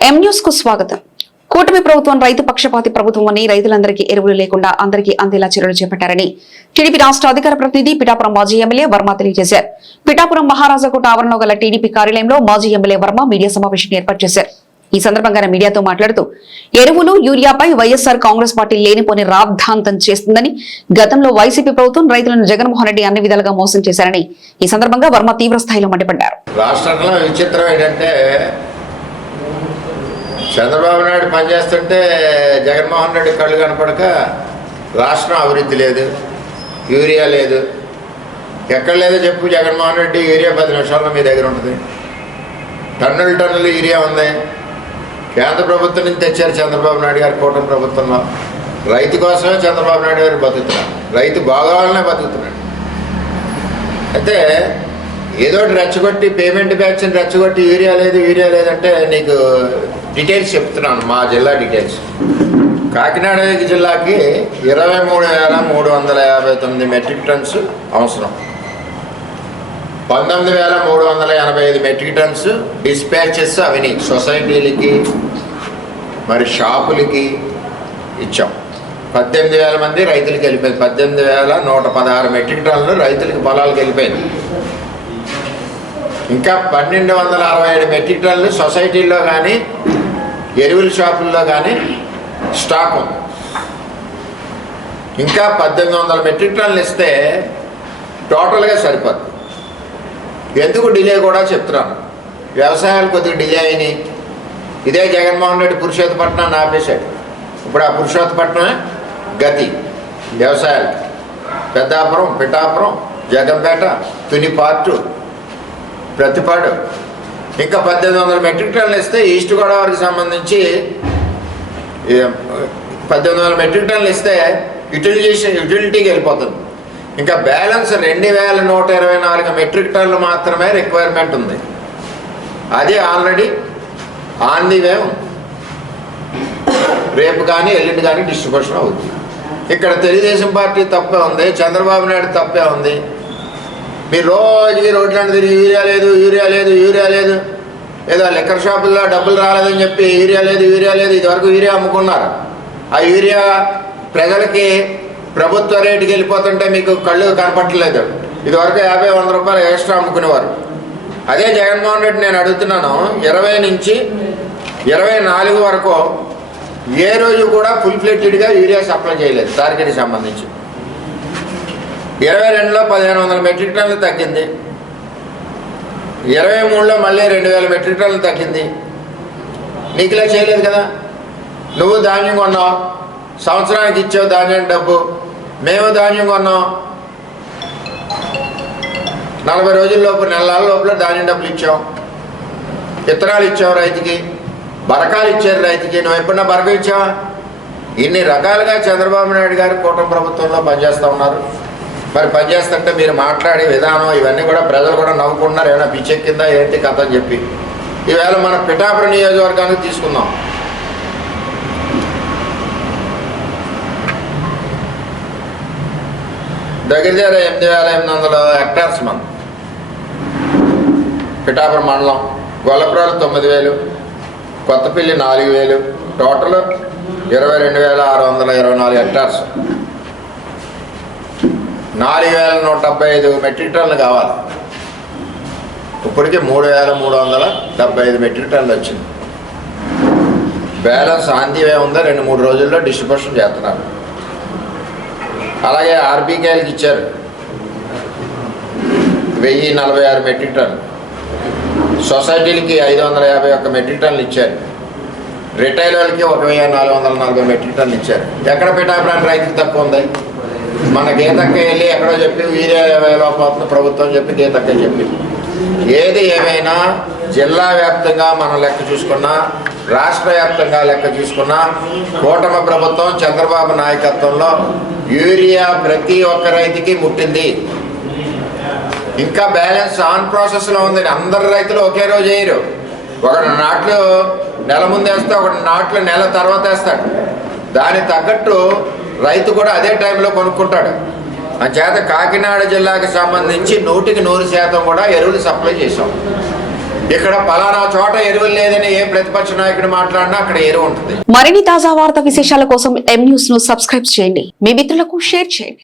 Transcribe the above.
ఎం న్యూస్కు స్వాగతం. కూటమి ప్రభుత్వం రైతు పక్షపాతి ప్రభుత్వం అని రైతులందరికీ ఎరువులు లేకుండా అందరికీ అందేలా చర్యలు చేపట్టారని టీడీపీ రాష్ట్ర అధికార ప్రతినిధి పిఠాపురం మాజీ ఎమ్మెల్యే వర్మ తెలియజేశారు. పిఠాపురం మహారాజాకోట ఆవరణలో గల టీడీపీ కార్యాలయంలో మాజీ ఎమ్మెల్యే వర్మ మీడియా సమావేశం ఏర్పాటు చేశారు. ఈ సందర్భంగా మీడియాతో మాట్లాడుతూ ఎరువులు యూరియాపై వైఎస్ఆర్ కాంగ్రెస్ పార్టీ లేనిపోని రాద్ధాంతం చేస్తుందని గతంలో వైసీపీ ప్రభుత్వం రైతులను జగన్మోహన్ రెడ్డి అన్ని విధాలుగా మోసం చేశారని ఈ సందర్భంగా వర్మ తీవ్ర స్థాయిలో మండిపడ్డారు. రాష్ట్రంలో విచిత్రం ఏంటంటే చంద్రబాబు నాయుడు పనిచేస్తుంటే జగన్మోహన్ రెడ్డి కళ్ళు కనపడక రాష్ట్రం అభివృద్ధి లేదు యూరియా లేదు. ఎక్కడ లేదో చెప్పు జగన్మోహన్ రెడ్డి యూరియా పది నిమిషాల్లో మీ దగ్గర ఉంటుంది. టన్నులు టన్నులు యూరియా ఉంది. కేంద్ర ప్రభుత్వం నుంచి తెచ్చారు చంద్రబాబు నాయుడు గారు కూటమి ప్రభుత్వంలో. రైతు కోసమే చంద్రబాబు నాయుడు గారు బతుకుతున్నాడు రైతు బాగోవాలనే బతుకుతున్నాడు. అయితే ఏదో ఒకటి రెచ్చగొట్టి పేమెంట్ బ్యాచ్ని రెచ్చగొట్టి యూరియా లేదు యూరియా లేదంటే నీకు డీటెయిల్స్ చెప్తున్నాను మా జిల్లా డీటెయిల్స్ కాకినాడ జిల్లాకి ఇరవై మూడు వేల మూడు వందల యాభై తొమ్మిది మెట్రిక్ టన్స్ అవసరం. పంతొమ్మిది వేల మూడు వందల ఎనభై ఐదు మెట్రిక్ టన్స్ డిస్పాచెస్ అవిని సొసైటీలకి మరి షాపులకి ఇచ్చాం. పద్దెనిమిది వేల మంది రైతులకు వెళ్ళిపోయింది. పద్దెనిమిది వేల నూట పదహారు మెట్రిక్ టన్నులు రైతులకు పొలాలకు వెళ్ళిపోయింది. ఇంకా పన్నెండు వందల అరవై ఏడు మెట్రిక్ టన్నులు సొసైటీల్లో కానీ ఎరువుల షాపుల్లో కానీ స్టాక్ ఉంది. ఇంకా పద్దెనిమిది వందల మెట్రిక్ టన్నులు ఇస్తే టోటల్గా సరిపోద్ది. ఎందుకు డిలే కూడా చెప్తున్నాను. వ్యవసాయాలు కొద్దిగా డిలే అయినాయి. ఇదే జగన్మోహన్ రెడ్డి పురుషోత్తపట్నాన్ని ఆపేశాడు. ఇప్పుడు ఆ పురుషోత్తపట్నమే గతి వ్యవసాయాలు పెద్దాపురం పిఠాపురం జగంపేట తుని పార్టు ప్రతిపాడు. ఇంకా పద్దెనిమిది వందల మెట్రిక్ టన్నులు ఇస్తే ఈస్ట్ గోదావరికి సంబంధించి పద్దెనిమిది వందల మెట్రిక్ టన్నులు ఇస్తే యూటిలైజేషన్ యూటిలిటీకి వెళ్ళిపోతుంది. ఇంకా బ్యాలెన్స్ రెండు వేల నూట ఇరవై నాలుగు మెట్రిక్ టన్నులు మాత్రమే రిక్వైర్మెంట్ ఉంది. అది ఆల్రెడీ ఆన్ ది వే రేపు కానీ ఎల్లుండి కానీ డిస్ట్రిబ్యూషన్ అవుతుంది ఇక్కడ తెలుగుదేశం పార్టీ తప్పే ఉంది చంద్రబాబు నాయుడు తప్పే ఉంది. మీరు రోజుకి రోడ్లను తిరిగి యూరియా లేదు యూరియా లేదు యూరియా లేదు. ఏదో లిక్కర్ షాపుల్లో డబ్బులు రాలేదని చెప్పి యూరియా లేదు యూరియా లేదు ఇదివరకు యూరియా అమ్ముకున్నారు. ఆ యూరియా ప్రజలకి ప్రభుత్వ రేటుకి వెళ్ళిపోతుంటే మీకు కళ్ళు కనపట్టలేదు. ఇదివరకు యాభై వంద రూపాయలు ఎక్స్ట్రా అమ్ముకునేవారు. అదే జగన్మోహన్ రెడ్డి నేను అడుగుతున్నాను ఇరవై నుంచి ఇరవై నాలుగు వరకు ఏ రోజు కూడా ఫుల్ ఫ్లెడ్జెడ్గా యూరియా సప్లై చేయలేదు టార్గెట్కి సంబంధించి. ఇరవై రెండులో పదిహేను వందల మెట్రిక్ టన్నులు తగ్గింది. ఇరవై మూడులో మళ్ళీ రెండు వేల మెట్రిక్ టన్నులు తగ్గింది. నీకులా చేయలేదు కదా? నువ్వు ధాన్యం కొన్నావు. సంవత్సరానికి ఇచ్చావు ధాన్యం డబ్బు. మేము ధాన్యం కొన్నాం. నలభై రోజుల లోపు నెలల లోపల ధాన్యం డబ్బులు ఇచ్చాం. విత్తనాలు ఇచ్చావు రైతుకి. బరకాలు ఇచ్చారు రైతుకి. నువ్వు ఎప్పుడన్నా బరక ఇచ్చావా? ఇన్ని రకాలుగా చంద్రబాబు నాయుడు గారు కూటమి ప్రభుత్వంలో పనిచేస్తూ ఉన్నారు. మరి పనిచేస్తుంటే మీరు మాట్లాడే విధానం ఇవన్నీ కూడా ప్రజలు కూడా నవ్వుకుంటున్నారు. ఏమైనా పిచ్చెక్కిందా? ఏంటి కథ అని చెప్పి. ఈవేళ మన పిఠాపురం నియోజకవర్గానికి తీసుకుందాం. దగ్గర దగ్గర ఎనిమిది వేల ఎనిమిది వందల హెక్టార్స్ మనం. పిఠాపురం మండలం. గొల్లపురాలు తొమ్మిది వేలు. కొత్తపల్లి నాలుగు వేలు. టోటల్ ఇరవై రెండు వేల ఆరు వందల ఇరవై నాలుగు హెక్టార్స్. నాలుగు వేల నూట డెబ్బై ఐదు మెట్రిక్ టన్నులు కావాలి. ఇప్పటికే మూడు వేల మూడు వందల డెబ్బై ఐదు మెట్రిక్ టన్లు వచ్చింది. బ్యాలెన్స్ ఆంధీవే ఉందో? రెండు మూడు రోజుల్లో డిస్ట్రిబ్యూషన్ చేస్తున్నారు. అలాగే ఆర్బీకేలకు ఇచ్చారు. వెయ్యి నలభై ఆరు మెట్రిక్ టన్ సొసైటీలకి ఐదు వందల యాభై ఒక్క మెట్రిక్ టన్నులు ఇచ్చారు. రిటైల్ వాళ్ళకి ఒక వెయ్యి నాలుగు వందల నలభై మెట్రిక్ టన్నులు ఇచ్చారు. ఎక్కడ పిఠాపురానికి రైతులు తక్కువ ఉంది? మన గీతక్క వెళ్ళి ఎక్కడో చెప్పి వీరే వేలపోతుంది ప్రభుత్వం చెప్పి గీతక్క చెప్పి. ఏది ఏమైనా జిల్లా వ్యాప్తంగా మనం లెక్క చూసుకున్నా రాష్ట్ర వ్యాప్తంగా లెక్క చూసుకున్నా కూటమి ప్రభుత్వం చంద్రబాబు నాయకత్వంలో యూరియా ప్రతి ఒక్క రైతుకి ముట్టింది. ఇంకా బ్యాలెన్స్ ఆన్ ప్రాసెస్లో ఉంది. అందరు రైతులు ఒకే రోజు వేయరు. ఒకడు నాట్లు నెల ముందు వేస్తే ఒకటి నాట్లు నెల తర్వాత వేస్తాడు. దానికి తగ్గట్టు రైతు కూడా అదే టైంలో కొనుక్కుంటాడు. చేత కాకినాడ జిల్లాకి సంబంధించి నూటికి నూరు శాతం కూడా ఎరువులు సప్లై చేశాం. ఇక్కడ పలానా చోట ఎరువులు లేదని ఏ ప్రతిపక్ష నాయకుడు మాట్లాడినా అక్కడ ఎరువు ఉంటుంది. మరిన్ని తాజా వార్త విశేషాల కోసం ఎం న్యూస్ను సబ్స్క్రైబ్ చేయండి. మీ మిత్రులకు షేర్ చేయండి.